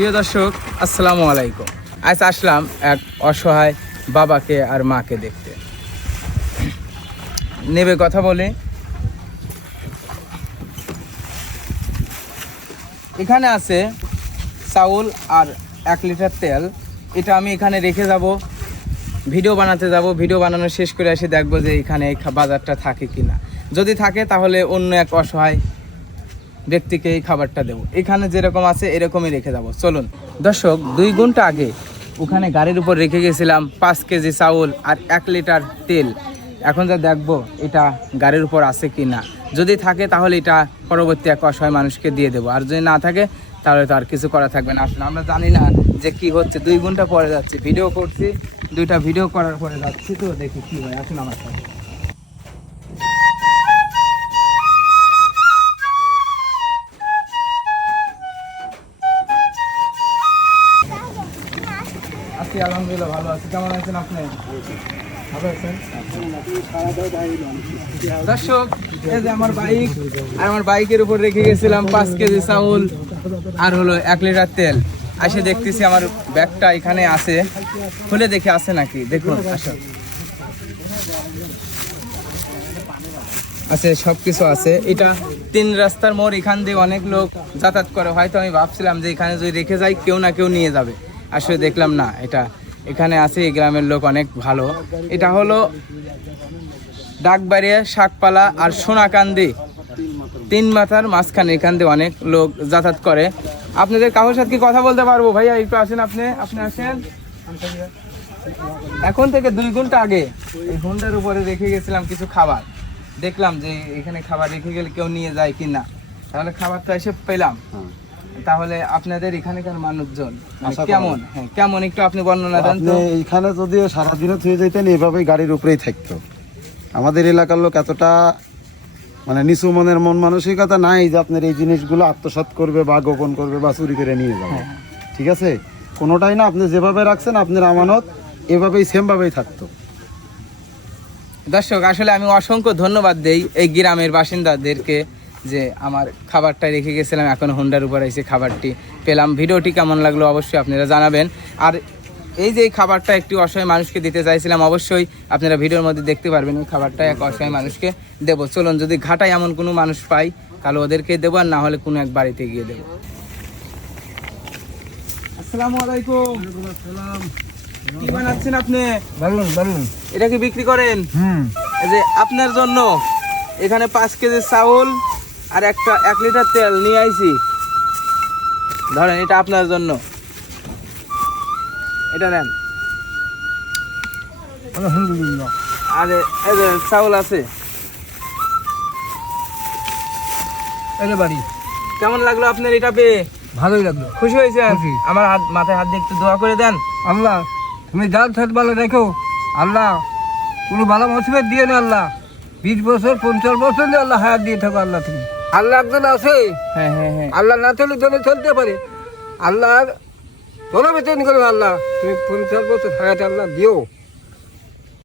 প্রিয় দর্শক, আসসালামু আলাইকুম। আজ আসলাম এক অসহায় বাবাকে আর মাকে দেখতে। নেবে কথা বলে। এখানে আছে চাউল আর এক লিটার তেল। এটা আমি এখানে রেখে যাব। ভিডিও বানাতে যাব। ভিডিও বানানো শেষ করে এসে দেখব যে এখানে বাজারটা থাকে কিনা। যদি থাকে তাহলে অন্য এক অসহায় ব্যক্তিকে এই খাবারটা দেবো। এখানে যেরকম আছে, এরকমই রেখে যাব। চলুন। দর্শক, দুই ঘণ্টা আগে ওখানে গাড়ির উপর রেখে গেছিলাম পাঁচ কেজি চাউল আর এক লিটার তেল। এখন যা দেখব, এটা গাড়ির উপর আছে কি না যদি থাকে, তাহলে এটা পরবর্তী এক অসহায় মানুষকে দিয়ে দেবো। আর যদি না থাকে, তাহলে তো আর কিছু করা থাকবে না। আসলে আমরা জানি না যে কি হচ্ছে। দুই ঘণ্টা পরে যাচ্ছি। ভিডিও করছি, দুইটা ভিডিও করার পরে যাচ্ছি তো দেখি কি হয়। আসুন আমার সাথে। আছি, আলহামদুলিল্লাহ ভালো আছি। কেমন আছেন আপনি? দর্শক আমার বাইক, আর আমার বাইকের উপর রেখে গেছিলাম পাঁচ কেজি চাউল, আর হলো এক লিটার তেল। এসে দেখতেছি আমার ব্যাগটা এখানে আছে। খুলে দেখে আছে নাকি? দেখুন, আসো। আছে সব কিছু আছে। এটা তিন রাস্তার মোড়, এখান দিয়ে অনেক লোক যাতায়াত করে। হয়তো আমি ভাবছিলাম যে এখানে যদি রেখে যাই, কেউ না কেউ নিয়ে যাবে। আসলে দেখলাম না, এটা এখানে আছে, এই গ্রামের লোক অনেক ভালো। এটা হলো ডাকবাড়িয়া, শাকপালা আর সোনাকান্দি। তিন মাথার মাঝখানে এখান দিয়ে অনেক লোক যাতায়াত করে। আপনাদের কারোর সাথে কি কথা বলতে পারব? ভাইয়া, একটু আসেন আপনি আপনি আসেন। এখন থেকে দুই ঘণ্টা আগে, এই ঘণ্টার উপরে রেখে গেছিলাম কিছু খাবার। দেখলাম যে এখানে খাবার রেখে গেলে কেউ নিয়ে যায় কিনা। তাহলে খাবারটা এসে পেলাম। তাহলে আপনাদের এখানকার মানুষজন? মানে কেমন? হ্যাঁ কেমন একটু আপনি বর্ণনা দেন তো। এইখানে যদি সারাদিনও থুয়ে যেতেন এইভাবেই গাড়ির উপরেই থাকতো। আমাদের এলাকার লোক এতটা মানে নিচু মনের মন মানসিকতা নাই যে আপনার এই জিনিসগুলো আত্মসাৎ করবে বা গোপন করবে বা চুরি করে নিয়ে যাবে। হ্যাঁ, ঠিক আছে? কোনোটাই না আপনি যেভাবে রাখছেন আপনার আমানত এভাবেই সেমভাবেই থাকতো। দর্শক আসলে আমি অসংখ্য ধন্যবাদ দেই এই গ্রামের বাসিন্দাদেরকে। যে আমার খাবারটা রেখে গেছিলাম এখন হোন্ডার উপর এসে খাবারটি পেলাম। ভিডিওটি কেমন লাগল অবশ্যই আপনারা জানাবেন। আর এই যে এই খাবারটা একটি অসহায় মানুষকে দিতে চাইছিলাম অবশ্যই আপনারা ভিডিওর মধ্যে দেখতে পারবেন এই খাবারটা এক অসহায় মানুষকে দেবো। চলুন যদি ঘাটায় এমন কোনো মানুষ পাই তাহলে ওদেরকে দেবো আর না হলে কোনো এক বাড়িতে গিয়ে দেবো। আসসালামু আলাইকুম। কি বানাচ্ছেন আপনি? বলুন বলুন এটা কি বিক্রি করেন? হুম। যে আপনার জন্য এখানে পাঁচ কেজি চাউল আর একটা এক লিটার তেল নিয়ে আইছি। ধরেন এটা আপনার জন্য। এটা নেন। আলহামদুলিল্লাহ। আর এই যে চাউল আছে। বাড়ি। কেমন লাগল আপনার এটা পেয়ে? ভালোই লাগল। খুশি হয়েছেন? খুশি। আমার হাত মাথায় হাত দিয়ে একটু দোয়া করে দেন। আল্লাহ তুমি যার থাক ভালো দেখো আল্লাহ কোনো ভালো মুসিবত দিয়ে না আল্লাহ। বিশ বছর পঞ্চাশ বছর দিয়ে আল্লাহ হায়াত দিয়ে থাকো আল্লাহ তুমি। আল্লাহ একজন আছে। হ্যাঁ হ্যাঁ হ্যাঁ। আল্লাহ না চলে জন্য চলতে পারে। আল্লাহর চলো বেতন করো আল্লাহ। তুমি পঞ্চাশ বছর হায়াত আল্লাহ দিও।